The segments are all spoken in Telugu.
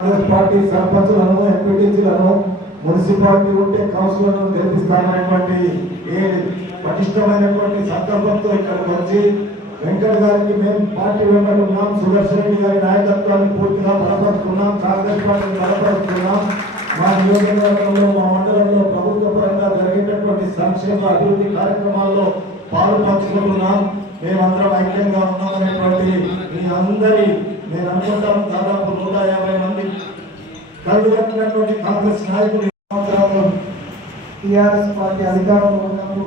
పార్టీ సర్పంచులను ఎంపీటీసీలను మున్సిపాలిటీ ఉంటే కౌన్సిలర్లను గెలిపిస్తామనేటువంటి పటిష్టమైనటువంటి సంకల్పంతో ఇక్కడికి వచ్చి వెంకట్ గారికి మేము పార్టీ వెంబడి ఉన్నాం, సుదర్శన్ రెడ్డి గారి నాయకత్వాన్ని పూర్తిగా బలపరుస్తున్నాం, కాంగ్రెస్ పార్టీని బలపరుస్తున్నాం. మా నియోజకవర్గంలో మా మండలంలో ప్రభుత్వ పరంగా జరిగేటటువంటి సంక్షేమ అభివృద్ధి కార్యక్రమాల్లో పాలు పంచుకుంటున్నాం. మేమందరం ఐక్యంగా ఉన్నామనేటువంటి మీ అందరి నేను అనుకుంటాను దాదాపు 150 మంది కళ్ళు కట్టినటువంటి కాంగ్రెస్ నాయకులు టీఆర్ఎస్ పార్టీ అధికారంలో ఉన్నప్పుడు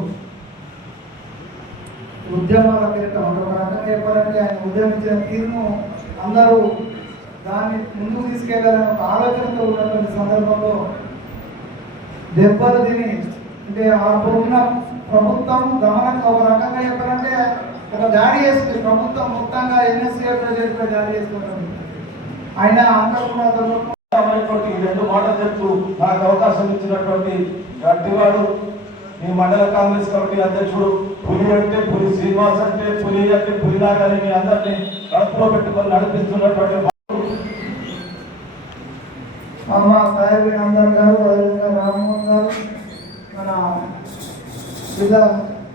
ఉద్యమాల పేరిట రకంగా చెప్పాలంటే ఆయన ఉద్యమించిన తీరును అందరూ దాన్ని ముందుకు తీసుకెళ్లాలని ఒక ఆలోచనతో ఉన్నటువంటి సందర్భంలో దెబ్బలు తిని అంటే అప్పుడున్న ప్రభుత్వం గమనంగా ఒక రకంగా చెప్పాలంటే ఒక దాడి చేస్తుంది. ప్రభుత్వం మొత్తంగా ఎన్ఎస్సీ ప్రజలపై దాడి చేస్తున్నది. ఆయన ఈ 2 మాటలు చెప్తూ నాకు అవకాశం ఇచ్చినటువంటి గట్టివాడు మీ మండల కాంగ్రెస్ కమిటీ అధ్యక్షుడు పులి అంటే పులి, శ్రీనివాస్ అంటే పులి అంటే పులిలాగానే మీ అందరినీ కడుపులో పెట్టుకొని నడిపిస్తున్నటువంటి మా సాహెబ్ అందర్ గారు, అదేవిధంగా రామ్మోహన్ గారు, మన జిల్లా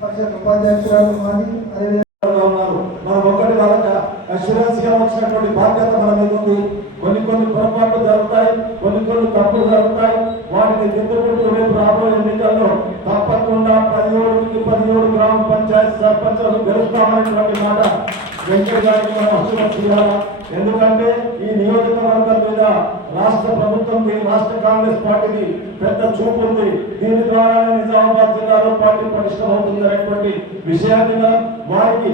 పరిషత్ ఉపాధ్యక్షురాలు మాది, అదేవిధంగా ఉన్నారు. మనం ఒకటి వాళ్ళకి అష్యూరెన్స్ గా వచ్చినటువంటి బాధ్యత మన మీద ఉంది. కొన్ని పొరపాట్లు జరుగుతాయి, కొన్ని తప్పులు జరుగుతాయి. వాటిని దిద్దుకుంటూ రేపు రాబోయే ఎన్నికల్లో తప్పకుండా 17 గ్రామ పంచాయతీ సర్పంచులను గెలుస్తామనేటువంటి మాట వెంకయ్య గారికి మనం అష్యూరెన్స్ ఇవ్వాలి. ఎందుకంటే ఈ నియోజకవర్గం మీద రాష్ట్ర ప్రభుత్వంకి, రాష్ట్ర కాంగ్రెస్ పార్టీకి పెద్ద చూపు ఉంది. దీని ద్వారానే నిజామాబాద్ జిల్లాలో పార్టీ పటిష్టం అవుతుంది అనేటువంటి విషయాన్ని మనం వారికి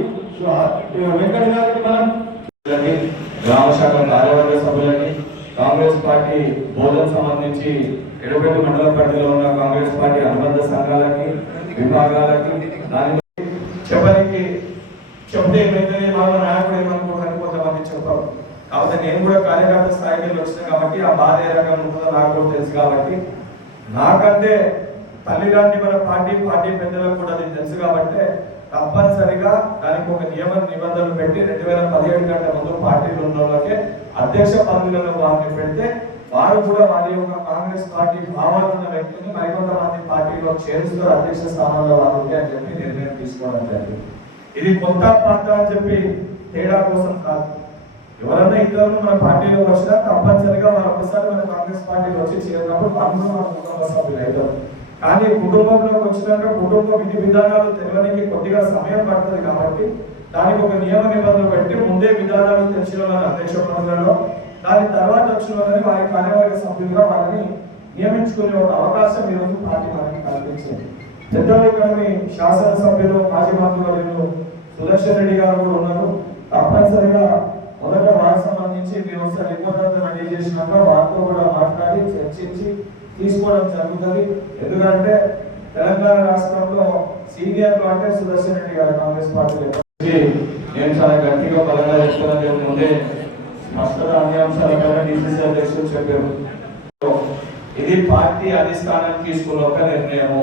వెంకయ్య గారికి మనం గ్రామ శాఖ కార్యవర్గ సభ్యులకి, కాంగ్రెస్ పార్టీ బోధన సంబంధించి ఎడపల్లి మండల పరిధిలో ఉన్న కాంగ్రెస్ పార్టీ అనుబంధ సంఘాలకి, విభాగాలకి దాని చెప్పడానికి చెప్తే ఏమైతే వాళ్ళ నాయకుడు ఏమనుకోవడానికి కొంతమంది చెప్తారు. కాబట్టి నేను కూడా కార్యకర్త స్థాయికి వచ్చిన కాబట్టి ఆ బాధ ఏ రకంగా ఉంటుందో నాకు కూడా తెలుసు. కాబట్టి నాకంటే తల్లి లాంటి మన పార్టీ పెద్దలకు కూడా అది తెలుసు. కాబట్టి తప్పనిసరిగా దానికి ఒక నిబంధనలు పెట్టి 2017 కంటే ముందు పార్టీలు ఉన్న వాళ్ళకే అధ్యక్ష పదవులను వారిని పెడితే వారు కూడా వారి యొక్క కాంగ్రెస్ పార్టీ భావాలున్న వ్యక్తులు మరికొంతమంది పార్టీలో చేరుస్తూ అధ్యక్ష స్థానంలో వారు ఉంటే అని చెప్పి నిర్ణయం తీసుకోవడం జరిగింది. ఇది కొత్త పార్టీ అని చెప్పి తేడా కోసం కాదు. ఎవరన్నా ఇతరులు మన పార్టీలో వచ్చినా తప్పనిసరిగా వారు ఒకసారి మన కాంగ్రెస్ పార్టీలో వచ్చి చేరినప్పుడు మనకు మన కుటుంబ సభ్యులు అవుతారు. కానీ కుటుంబంలోకి వచ్చినాక కుటుంబ విధి విధానాలు తెలియడానికి కొద్దిగా సమయం పడుతుంది. కాబట్టి దానికి ఒక నిబంధనలు పెట్టి ముందే విధానాలు తెలిసిన వాళ్ళని అధ్యక్ష పదవులలో, దాని తర్వాత వచ్చిన వాళ్ళని వారి కార్యవర్గ సభ్యులుగా వారిని నియమించుకునే ఒక అవకాశం ఈరోజు పార్టీ మనకి కల్పించింది. పెద్దలు శాసనసభ్యులు, మాజీ మంత్రులు సుదర్శన్ రెడ్డి గారు కూడా ఉన్నారు. తప్పనిసరిగా మొదట వారికి సంబంధించి మీరు ఒకసారి రిపోర్ట్ రెడీ చేసినాక వారితో కూడా మాట్లాడి చర్చించి తీసుకోవడం జరుగుతుంది. ఎందుకంటే తెలంగాణ రాష్ట్రంలో సీనియర్ అంటే సుదర్శన్ రెడ్డి గారు కాంగ్రెస్ పార్టీ నేను చాలా గట్టిగా బలంగా చెప్తున్నాను. ముందే స్పష్టత అన్ని అంశాలపైన డిసిసి అధ్యక్షులు చెప్పారు. ఇది పార్టీ అధిష్టానం తీసుకున్న ఒక నిర్ణయము.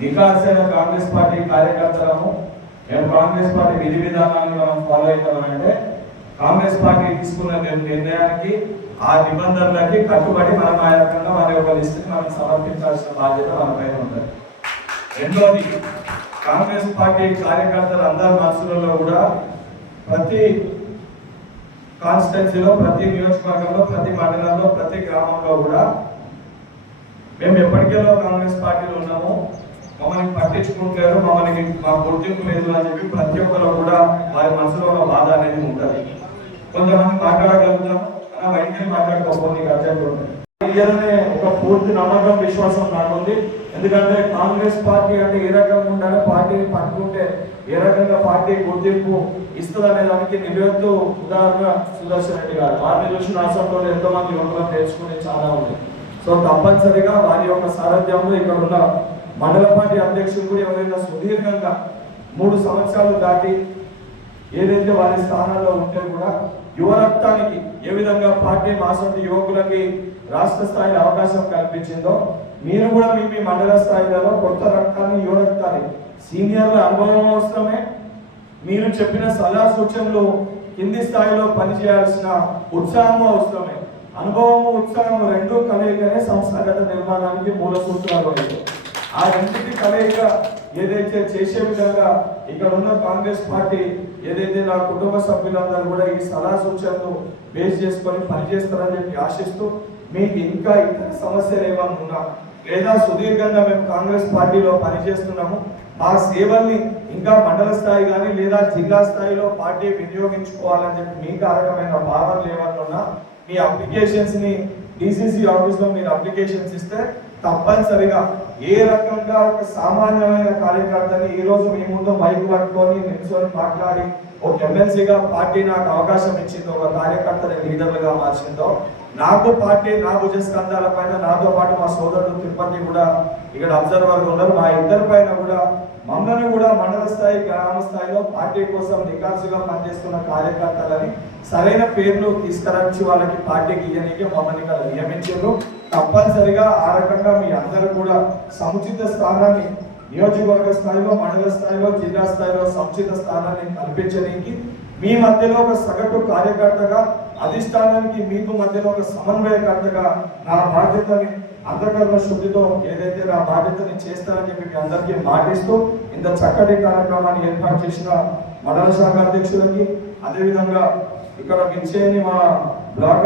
నికాసైన కాంగ్రెస్ పార్టీ కార్యకర్తలము మేము కాంగ్రెస్ పార్టీ విధి విధానాన్ని మనం ఫాలో అవుతామంటే కాంగ్రెస్ పార్టీ తీసుకున్న నిర్ణయానికి, ఆ నిబంధనలకి కట్టుబడి మనం ఆ రకంగా మన యొక్క లిస్టుని మనం సమర్పించాల్సిన బాధ్యత మన పైన ఉంటుంది. రెండోది, కాంగ్రెస్ పార్టీ కార్యకర్తలు అందరి మనసులలో కూడా ప్రతి కాన్స్టిట్యున్సీలో, ప్రతి నియోజకవర్గంలో, ప్రతి మండలంలో, ప్రతి గ్రామంలో కూడా మేము ఎప్పటికెల్లో కాంగ్రెస్ పార్టీలో ఉన్నాము, మమ్మల్ని పట్టించుకుంటారు, మా గుర్తింపు లేదు అని చెప్పి ప్రతి ఒక్కరు కూడా వారి మనసులో ఒక బాధ అనేది ఉంటుంది. కొంతమంది మాట్లాడగలుగుతాం, బయటికి మాట్లాడుకోకపోతే అర్జెంట్ ఉంటుంది. ఒక పూర్తి నమ్మకం, విశ్వాసం నాకుంది. ఎందుకంటే కాంగ్రెస్ పార్టీ అంటే ఏ రకంగా ఉండాలి, పార్టీని పట్టుకుంటే ఏ రకంగా పార్టీ గుర్తింపు ఇస్తుంది అనే దానికి నివేత్తు ఉదాహరణ సుదర్శన్ రెడ్డి గారు. వారిని చూసి రాష్ట్రంలో ఎంతో మంది యువకులను నేర్చుకునే చాలా ఉంది. సో తప్పనిసరిగా వారి యొక్క సారథ్యంలో ఇక్కడ ఉన్న మండల పార్టీ అధ్యక్షులు కూడా ఎవరైనా సుదీర్ఘంగా 3 సంవత్సరాలు దాటి ఏదైతే వారి స్థానాల్లో ఉంటే కూడా యువరక్తానికి ఏ విధంగా పార్టీ మాసంటి యువకులకి రాష్ట్ర స్థాయిలో అవకాశం కల్పించిందో మీరు కూడా మీ మండల స్థాయిలో కొత్త రక్తాన్ని, యువ రక్తాన్ని, సీనియర్ల అనుభవం అవసరమే, మీరు చెప్పిన సలహా సూచనలు కింది స్థాయిలో పనిచేయాల్సిన ఉత్సాహం అవసరమే. అనుభవము ఉత్సాహము రెండు కలయికనే సంస్థాగత నిర్మాణానికి మూల సూత్రాలు అయితే ఆ రెండింటి కలయిక ఏదైతే చేసే విధంగా ఇక్కడ ఉన్న కాంగ్రెస్ పార్టీ ఏదైతే నా కుటుంబ సభ్యులందరూ కూడా ఈ సలహా సూచనలు బేస్ చేసుకొని పనిచేస్తారని చెప్పి ఆశిస్తూ మీకు ఇంకా ఇతర సమస్యలు ఏమైనా ఉన్నా లేదా సుదీర్ఘంగా మేము కాంగ్రెస్ పార్టీలో పనిచేస్తున్నాము మా సేవల్ని ఇంకా మండల స్థాయి కానీ లేదా జిల్లా స్థాయిలో పార్టీ వినియోగించుకోవాలని చెప్పి మీకు ఆ రకమైన భావనలు ఏమన్నా ఉన్నా మీ అప్లికేషన్స్ ని డిసిసి ఆఫీస్ లో మీరు అప్లికేషన్స్ ఇస్తే తప్పనిసరిగా ఏ రకంగా ఒక సామాన్యమైన కార్యకర్తని ఈ రోజు మీ ముందు మైక్ పట్టుకొని నిల్చొని మాట్లాడి ఒక ఎమ్మెల్సీగా పార్టీ నాకు అవకాశం ఇచ్చిందో ఒక కార్యకర్తని లీడర్లుగా మార్చిందో నాకు పార్టీ నా భుజస్కంధాల పైన నాతో పాటు మా సోదరుడు తిరుపతి కూడా ఇక్కడ అబ్జర్వర్ ఉన్నారు మా ఇద్దరి పైన కూడా మమ్మల్ని కూడా మండల స్థాయి గ్రామ స్థాయిలో పార్టీ కోసం నికాల్సుగా పనిచేస్తున్న కార్యకర్తలని సరైన పేర్లు తీసుకురచ్చి వాళ్ళకి పార్టీకి ఇయ్యడానికి మమ్మల్ని నియమించారు. తప్పనిసరిగా ఆ రకంగా మీ అందరూ కూడా సముచిత స్థానాన్ని నియోజకవర్గ స్థాయిలో మండల స్థాయిలో జిల్లా స్థాయిలో సముచిత స్థానాన్ని కల్పించడానికి మీ మధ్యలో ఒక సగటు కార్యకర్తగా అధిష్టానానికి మీకు మధ్యలో ఒక సమన్వయకర్తగా నా బాధ్యతని అంతకరణ శుద్ధితో ఏదైతే నా బాధ్యతని చేస్తానని చెప్పి మీ అందరికీ మాటిస్తూ ఇంత చక్కటి కార్యక్రమాన్ని ఏర్పాటు చేసిన మండల శాఖ అధ్యక్షులకి అదేవిధంగా ఇక్కడ విచ్చేయని మా బ్లాక్